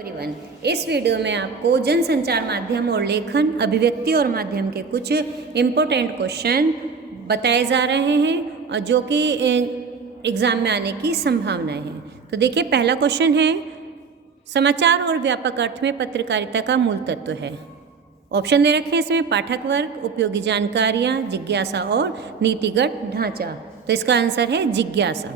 Everyone, इस video में आपको जनसंचार माध्यम और लेखन, अभिव्यक्ति और माध्यम के कुछ इम्पोर्टेंट क्वेश्चन बताए जा रहे हैं और जो कि एग्ज़ाम में आने की संभावनाएं हैं। तो देखिए, पहला क्वेश्चन है, समाचार और व्यापक अर्थ में पत्रकारिता का मूल तत्व है। ऑप्शन दे रखे हैं इसमें, पाठक वर्ग, उपयोगी जानकारियाँ, जिज्ञासा और नीतिगत ढांचा। तो इसका आंसर है जिज्ञासा।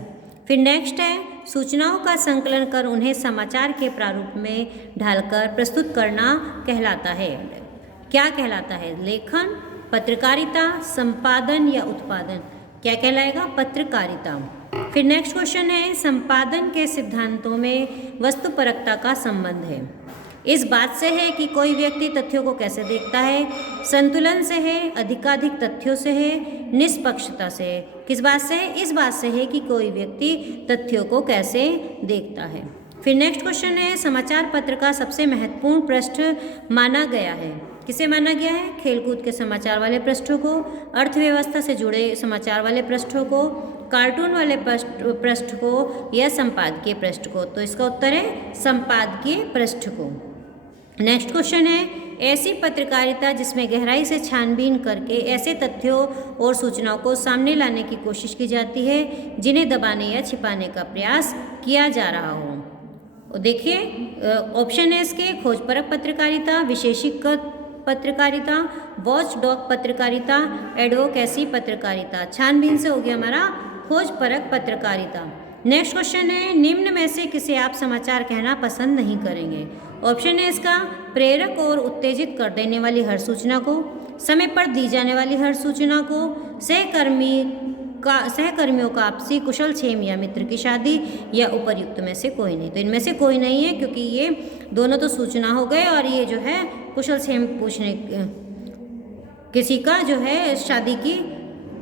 फिर नेक्स्ट है, सूचनाओं का संकलन कर उन्हें समाचार के प्रारूप में ढालकर प्रस्तुत करना कहलाता है। क्या कहलाता है? लेखन, पत्रकारिता, संपादन या उत्पादन? क्या कहलाएगा? पत्रकारिता। फिर नेक्स्ट क्वेश्चन है, संपादन के सिद्धांतों में वस्तुपरकता का संबंध है। इस बात से है कि कोई व्यक्ति तथ्यों को कैसे देखता है, संतुलन से है, अधिकाधिक तथ्यों से है, निष्पक्षता से है। किस बात से है? इस बात से है कि कोई व्यक्ति तथ्यों को कैसे देखता है। फिर नेक्स्ट क्वेश्चन है, समाचार पत्र का सबसे महत्वपूर्ण पृष्ठ माना गया है। किसे माना गया है? खेलकूद के समाचार वाले पृष्ठों को, अर्थव्यवस्था से जुड़े समाचार वाले पृष्ठों को, कार्टून वाले पृष्ठ को या संपादकीय पृष्ठ को। तो इसका उत्तर है संपादकीय पृष्ठ को। नेक्स्ट क्वेश्चन है, ऐसी पत्रकारिता जिसमें गहराई से छानबीन करके ऐसे तथ्यों और सूचनाओं को सामने लाने की कोशिश की जाती है जिन्हें दबाने या छिपाने का प्रयास किया जा रहा हो। देखिए, ऑप्शन है इसके, खोजपरक पत्रकारिता, विशेषीकृत पत्रकारिता, वॉच डॉग पत्रकारिता, एडवोकेसी पत्रकारिता। छानबीन से हो गया हमारा खोजपरक पत्रकारिता। नेक्स्ट क्वेश्चन है, निम्न में से किसे आप समाचार कहना पसंद नहीं करेंगे? ऑप्शन है इसका, प्रेरक और उत्तेजित कर देने वाली हर सूचना को, समय पर दी जाने वाली हर सूचना को, सहकर्मियों का आपसी कुशल क्षेम या मित्र की शादी, या उपर्युक्त में से कोई नहीं। तो इनमें से कोई नहीं है, क्योंकि ये दोनों तो सूचना हो गए और ये जो है कुशल क्षेम पूछने, किसी का जो है शादी की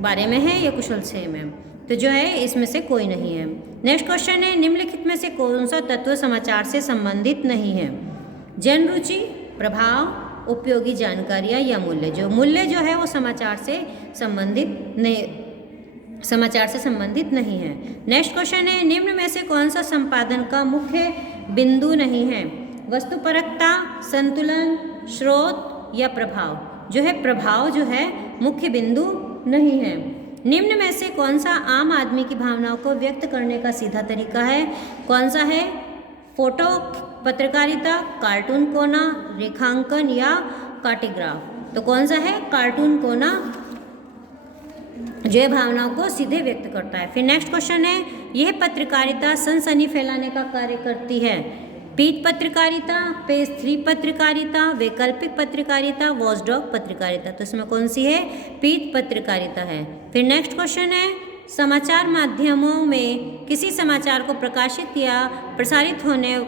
बारे में है या कुशल क्षेम है। तो जो है इसमें से कोई नहीं है। नेक्स्ट क्वेश्चन है, निम्नलिखित में से कौन सा तत्व समाचार से संबंधित नहीं है? जन रुचि, प्रभाव, उपयोगी जानकारियाँ या मूल्य? जो मूल्य जो है वो समाचार से संबंधित नहीं है। नेक्स्ट क्वेश्चन है, निम्न में से कौन सा संपादन का मुख्य बिंदु नहीं है? वस्तुपरकता, संतुलन, स्रोत या प्रभाव? जो है प्रभाव जो है मुख्य बिंदु नहीं है। निम्न में से कौन सा आम आदमी की भावनाओं को व्यक्त करने का सीधा तरीका है? कौन सा है? फोटो पत्रकारिता, कार्टून कोना, रेखांकन या कार्टोग्राफ? तो कौन सा है? कार्टून कोना जो भावनाओं को सीधे व्यक्त करता है। फिर नेक्स्ट क्वेश्चन है, यह पत्रकारिता सनसनी फैलाने का कार्य करती है। पीठ पत्रकारिता, पेज 3 पत्रकारिता, वैकल्पिक पत्रकारिता, वॉचडॉग पत्रकारिता? तो इसमें कौन सी है? पीठ पत्रकारिता है। फिर नेक्स्ट क्वेश्चन है, समाचार माध्यमों में किसी समाचार को प्रकाशित या प्रसारित होने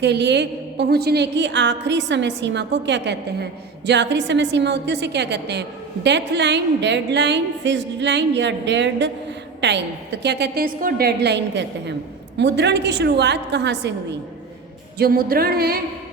के लिए पहुंचने की आखिरी समय सीमा को क्या कहते हैं? जो आखिरी समय सीमा होती है उसे क्या कहते हैं? Death line, dead line, fixed line या डेड टाइम? तो क्या कहते हैं इसको? डेड लाइन कहते हैं। मुद्रण की शुरुआत कहाँ से हुई? जो मुद्रण है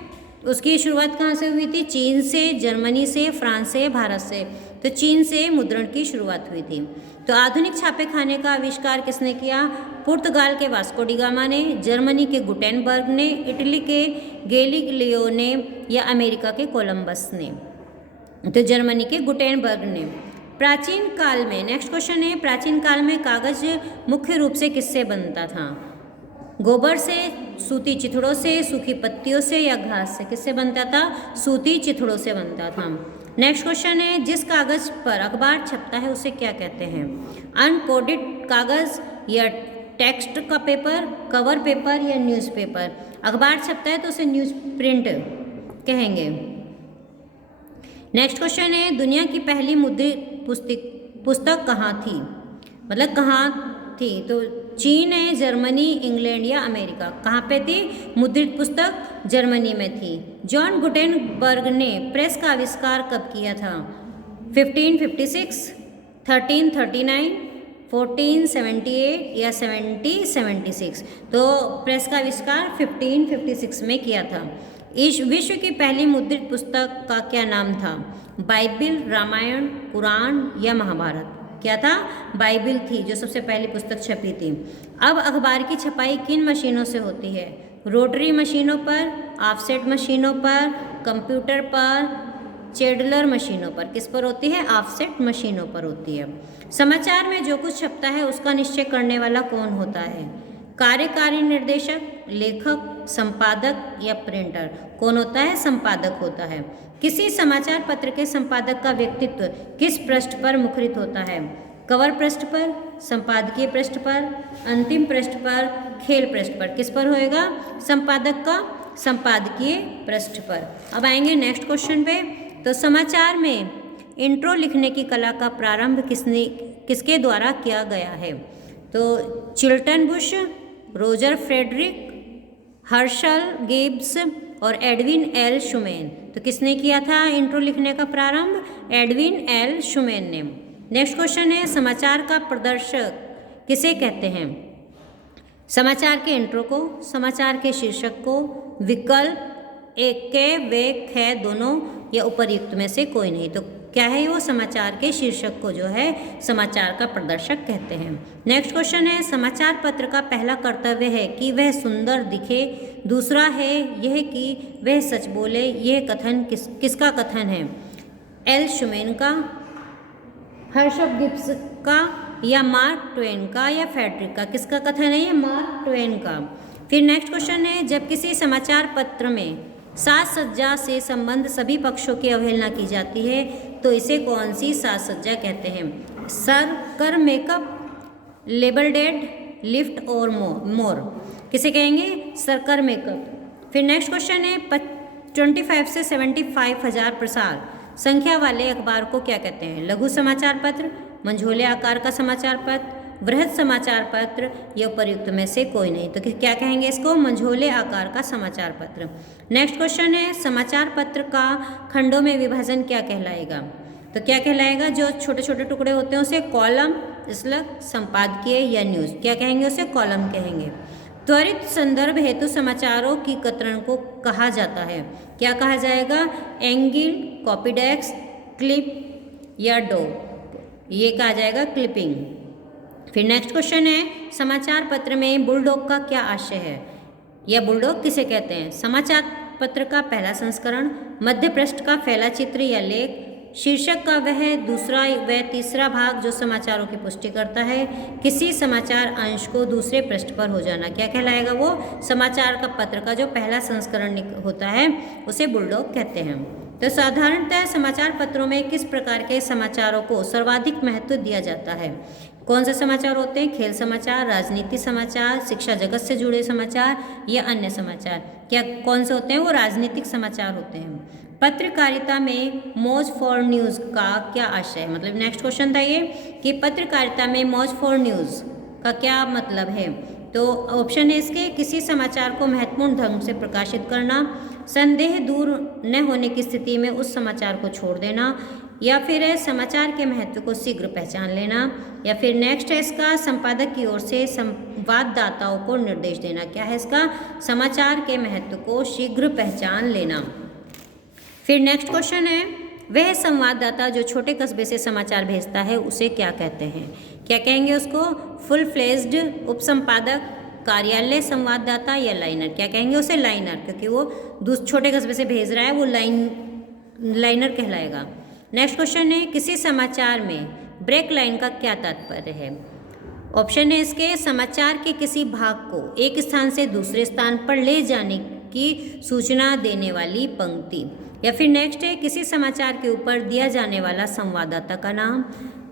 उसकी शुरुआत कहाँ से हुई थी? चीन से, जर्मनी से, फ्रांस से, भारत से? तो चीन से मुद्रण की शुरुआत हुई थी। तो आधुनिक छापे खाने का आविष्कार किसने किया? पुर्तगाल के वास्को डी गामा ने, जर्मनी के गुटेनबर्ग ने, इटली के गैलीलियो ने या अमेरिका के कोलंबस ने? तो जर्मनी के गुटेनबर्ग ने। प्राचीन काल में, नेक्स्ट क्वेश्चन है, प्राचीन काल में कागज मुख्य रूप से किससे बनता था? गोबर से, सूती चिथड़ों से, सूखी पत्तियों से या घास से? किससे बनता था? सूती चिथड़ों से बनता था। नेक्स्ट क्वेश्चन है, जिस कागज पर अखबार छपता है उसे क्या कहते हैं? अनकोडेड कागज या टेक्स्ट का पेपर, कवर पेपर या न्यूज़पेपर? अखबार छपता है तो उसे न्यूज़ प्रिंट कहेंगे। नेक्स्ट क्वेश्चन है, दुनिया की पहली मुद्रित पुस्तक कहाँ थी? मतलब कहाँ थी? तो चीन है, जर्मनी, इंग्लैंड या अमेरिका? कहाँ पे थी मुद्रित पुस्तक? जर्मनी में थी। जॉन गुटेनबर्ग ने प्रेस का आविष्कार कब किया था? 1556, 1339, 1478 या 1776? तो प्रेस का आविष्कार 1556 में किया था। इस विश्व की पहली मुद्रित पुस्तक का क्या नाम था? बाइबिल, रामायण, कुरान या महाभारत? क्या था? बाइबिल थी जो सबसे पहली पुस्तक छपी थी। अब अखबार की छपाई किन मशीनों से होती है? रोटरी मशीनों पर, ऑफसेट मशीनों पर, कंप्यूटर पर, चेडलर मशीनों पर। किस पर होती है? ऑफसेट मशीनों पर होती है। समाचार में जो कुछ छपता है उसका निश्चय करने वाला कौन होता है? कार्यकारी निर्देशक, लेखक, संपादक या प्रिंटर? कौन होता है? संपादक होता है। किसी समाचार पत्र के संपादक का व्यक्तित्व किस पृष्ठ पर मुखरित होता है? कवर पृष्ठ पर, संपादकीय पृष्ठ पर, अंतिम पृष्ठ पर, खेल पृष्ठ पर? किस पर होएगा? संपादक का संपादकीय पृष्ठ पर। अब आएंगे नेक्स्ट क्वेश्चन पे। तो समाचार में इंट्रो लिखने की कला का प्रारंभ किसके द्वारा किया गया है? तो Chilton Bush, Roger Frederick, Herschel Gibbs और एडविन एल शुमेन। तो किसने किया था इंट्रो लिखने का प्रारंभ? एडविन एल शुमेन ने। नेक्स्ट क्वेश्चन है, समाचार का प्रदर्शक किसे कहते हैं? समाचार के इंट्रो को, समाचार के शीर्षक को, विकल्प एक के, वे, खे दोनों या उपर्युक्त में से कोई नहीं। तो क्या है वो? समाचार के शीर्षक को जो है समाचार का प्रदर्शक कहते हैं। नेक्स्ट क्वेश्चन है, समाचार पत्र का पहला कर्तव्य है कि वह सुंदर दिखे, दूसरा है यह कि वह सच बोले। यह कथन किसका कथन है? एल शुमेन का, हर्शल गिब्स का या मार्क ट्वेन का या फ्रेडरिक का? किसका कथन है? ये मार्क ट्वेन का। फिर नेक्स्ट क्वेश्चन है, जब किसी समाचार पत्र में साज सज्जा से संबंध सभी पक्षों की अवहेलना की जाती है तो इसे कौन सी साज सज्जा कहते हैं? सर, कर, मेकअप, लेबल डेड, लिफ्ट और मोर? किसे कहेंगे? सरकर मेकअप। फिर नेक्स्ट क्वेश्चन है, 25 से 75,000 प्रसार संख्या वाले अखबार को क्या कहते हैं? लघु समाचार पत्र, मंझोले आकार का समाचार पत्र, वृहद समाचार पत्र या उपर्युक्त में से कोई नहीं। तो क्या कहेंगे इसको? मंझोले आकार का समाचार पत्र। नेक्स्ट क्वेश्चन है, समाचार पत्र का खंडों में विभाजन क्या कहलाएगा? तो क्या कहलाएगा? जो छोटे छोटे टुकड़े होते हैं उसे कॉलम, स्लग, संपादकीय या न्यूज़? क्या कहेंगे? उसे कॉलम कहेंगे। त्वरित संदर्भ हेतु समाचारों की कतरण को कहा जाता है? क्या कहा जाएगा? एंगिल, कॉपीडेक्स, क्लिप या डो? ये कहा जाएगा क्लिपिंग। फिर नेक्स्ट क्वेश्चन है, समाचार पत्र में बुलडॉग का क्या आशय है या बुलडॉग किसे कहते हैं? समाचार पत्र का पहला संस्करण, मध्य पृष्ठ का फैला चित्र या लेख, शीर्षक का वह दूसरा व तीसरा भाग जो समाचारों की पुष्टि करता है, किसी समाचार अंश को दूसरे पृष्ठ पर हो जाना? क्या कहलाएगा वो? समाचार का पत्र का जो पहला संस्करण होता है उसे बुलडॉग कहते हैं। तो साधारणतः समाचार पत्रों में किस प्रकार के समाचारों को सर्वाधिक महत्व दिया जाता है? कौन से समाचार होते हैं? खेल समाचार, राजनीति समाचार, शिक्षा जगत से जुड़े समाचार या अन्य समाचार? क्या कौन से होते हैं? वो राजनीतिक समाचार होते हैं। पत्रकारिता में मौज फॉर न्यूज़ का क्या आशय है? मतलब नेक्स्ट क्वेश्चन था ये कि पत्रकारिता में मौज फॉर न्यूज़ का क्या मतलब है? तो ऑप्शन है इसके, किसी समाचार को महत्वपूर्ण ढंग से प्रकाशित करना, संदेह दूर न होने की स्थिति में उस समाचार को छोड़ देना, या फिर है समाचार के महत्व को शीघ्र पहचान लेना, या फिर नेक्स्ट है इसका संपादक की ओर से संवाददाताओं को निर्देश देना। क्या है इसका? समाचार के महत्व को शीघ्र पहचान लेना। फिर नेक्स्ट क्वेश्चन है, वह संवाददाता जो छोटे कस्बे से समाचार भेजता है उसे क्या कहते हैं? क्या कहेंगे उसको? फुल फ्लेज्ड उपसंपादक, कार्यालय संवाददाता या लाइनर? क्या कहेंगे उसे? लाइनर, क्योंकि वो छोटे कस्बे से भेज रहा है, वो लाइनर कहलाएगा। नेक्स्ट क्वेश्चन है, किसी समाचार में ब्रेक लाइन का क्या तात्पर्य है? ऑप्शन है इसके, समाचार के किसी भाग को एक स्थान से दूसरे स्थान पर ले जाने की सूचना देने वाली पंक्ति, या फिर नेक्स्ट है किसी समाचार के ऊपर दिया जाने वाला संवाददाता का नाम,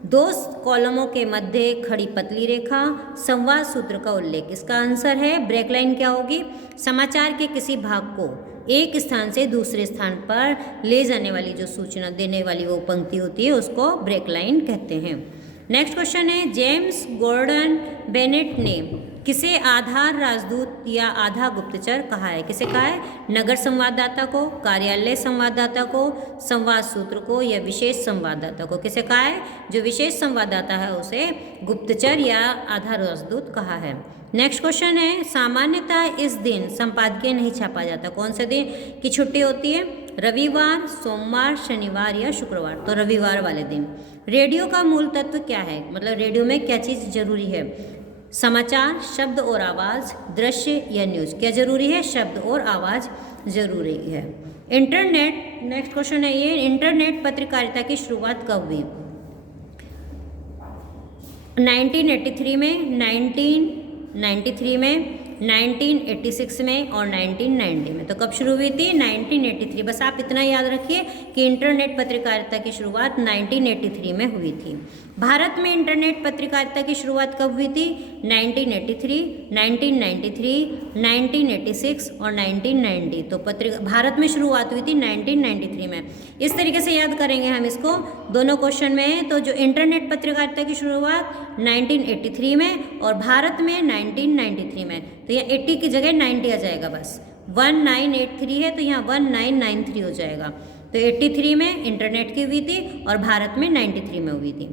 दो कॉलमों के मध्य खड़ी पतली रेखा, संवाद सूत्र का उल्लेख। इसका आंसर है ब्रेक लाइन क्या होगी? समाचार के किसी भाग को एक स्थान से दूसरे स्थान पर ले जाने वाली जो सूचना देने वाली वो पंक्ति होती है उसको ब्रेक लाइन कहते हैं। नेक्स्ट क्वेश्चन है, जेम्स गॉर्डन बेनेट ने किसे आधा राजदूत या आधा गुप्तचर कहा है? किसे कहा है? नगर संवाददाता को, कार्यालय संवाददाता को, संवाद सूत्र को या विशेष संवाददाता को? किसे कहा है? जो विशेष संवाददाता है उसे गुप्तचर या आधा राजदूत कहा है। नेक्स्ट क्वेश्चन है, सामान्यतः इस दिन संपादकीय नहीं छापा जाता। कौन से दिन की छुट्टी होती है? रविवार, सोमवार, शनिवार या शुक्रवार? तो रविवार वाले दिन। रेडियो का मूल तत्व क्या है? मतलब रेडियो में क्या चीज़ जरूरी है? समाचार, शब्द और आवाज़, दृश्य या न्यूज़। क्या जरूरी है? शब्द और आवाज़ जरूरी है। इंटरनेट, नेक्स्ट क्वेश्चन है ये, इंटरनेट पत्रकारिता की शुरुआत कब हुई? 1983 में, 1993 में, 1986 में और 1990 में। तो कब शुरू हुई थी? 1983। बस आप इतना याद रखिए कि इंटरनेट पत्रकारिता की शुरुआत 1983 में हुई थी। भारत में इंटरनेट पत्रकारिता की शुरुआत कब हुई थी? 1983, 1993, 1986 और 1990। तो भारत में शुरुआत हुई थी 1993 में। इस तरीके से याद करेंगे हम इसको, दोनों क्वेश्चन में। तो जो इंटरनेट पत्रकारिता की शुरुआत 1983 में और भारत में 1993 में। तो यहाँ 80 की जगह 90 आ जाएगा, बस 1983 है तो यहाँ 1993 हो जाएगा। तो 83 में इंटरनेट की हुई थी और भारत में 93 में हुई थी।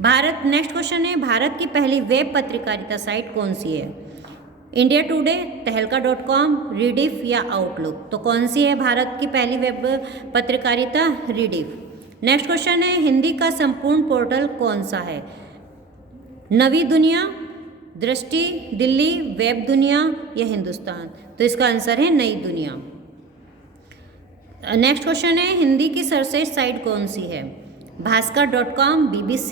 भारत, नेक्स्ट क्वेश्चन है, भारत की पहली वेब पत्रकारिता साइट कौन सी है? इंडिया टुडे, तहलका.com, रीडिफ या आउटलुक। तो कौन सी है भारत की पहली वेब पत्रकारिता? रीडिफ। नेक्स्ट क्वेश्चन है, हिंदी का संपूर्ण पोर्टल कौन सा है? नवी दुनिया, दृष्टि, दिल्ली, वेब दुनिया या हिंदुस्तान। तो इसका आंसर है नई दुनिया। नेक्स्ट क्वेश्चन है, हिंदी की सर्वश्रेष्ठ साइट कौन सी है? भास्कर.com, BBC,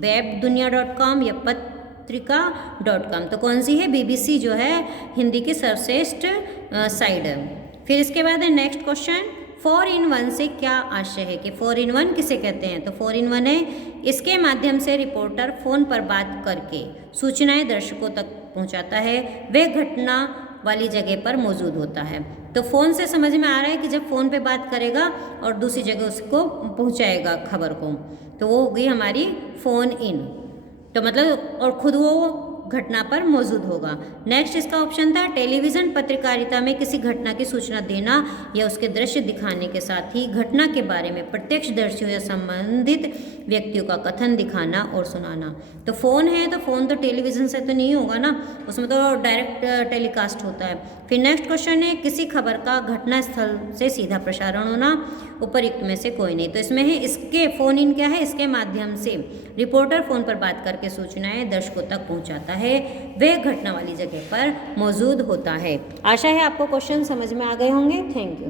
वेब दुनिया.com या पत्रिका.com। तो कौन सी है? BBC जो है हिंदी की सर्वश्रेष्ठ साइट है। फिर इसके बाद है नेक्स्ट क्वेश्चन, 4-in-1 से क्या आशय है? कि 4-in-1 किसे कहते हैं? तो 4-in-1 है, इसके माध्यम से रिपोर्टर फोन पर बात करके सूचनाएं दर्शकों तक पहुंचाता है, वह घटना वाली जगह पर मौजूद होता है। तो फ़ोन से समझ में आ रहा है कि जब फ़ोन पे बात करेगा और दूसरी जगह उसको पहुंचाएगा खबर को, तो वो हो गई हमारी फ़ोन इन। तो मतलब और खुद वो घटना पर मौजूद होगा। नेक्स्ट इसका ऑप्शन था, टेलीविज़न पत्रकारिता में किसी घटना की सूचना देना या उसके दृश्य दिखाने के साथ ही घटना के बारे में प्रत्यक्षदर्शियों या संबंधित व्यक्तियों का कथन दिखाना और सुनाना। तो फ़ोन है तो फ़ोन तो टेलीविज़न से तो नहीं होगा ना, उसमें तो डायरेक्ट टेलीकास्ट होता है। फिर नेक्स्ट क्वेश्चन है, किसी खबर का घटना स्थल से सीधा प्रसारण होना, उपयुक्त में से कोई नहीं। तो इसमें है, इसके फ़ोन इन क्या है? इसके माध्यम से रिपोर्टर फ़ोन पर बात करके सूचनाएं दर्शकों तक पहुंचाता है, वह घटना वाली जगह पर मौजूद होता है। आशा है आपको क्वेश्चन समझ में आ गए होंगे। Thank you.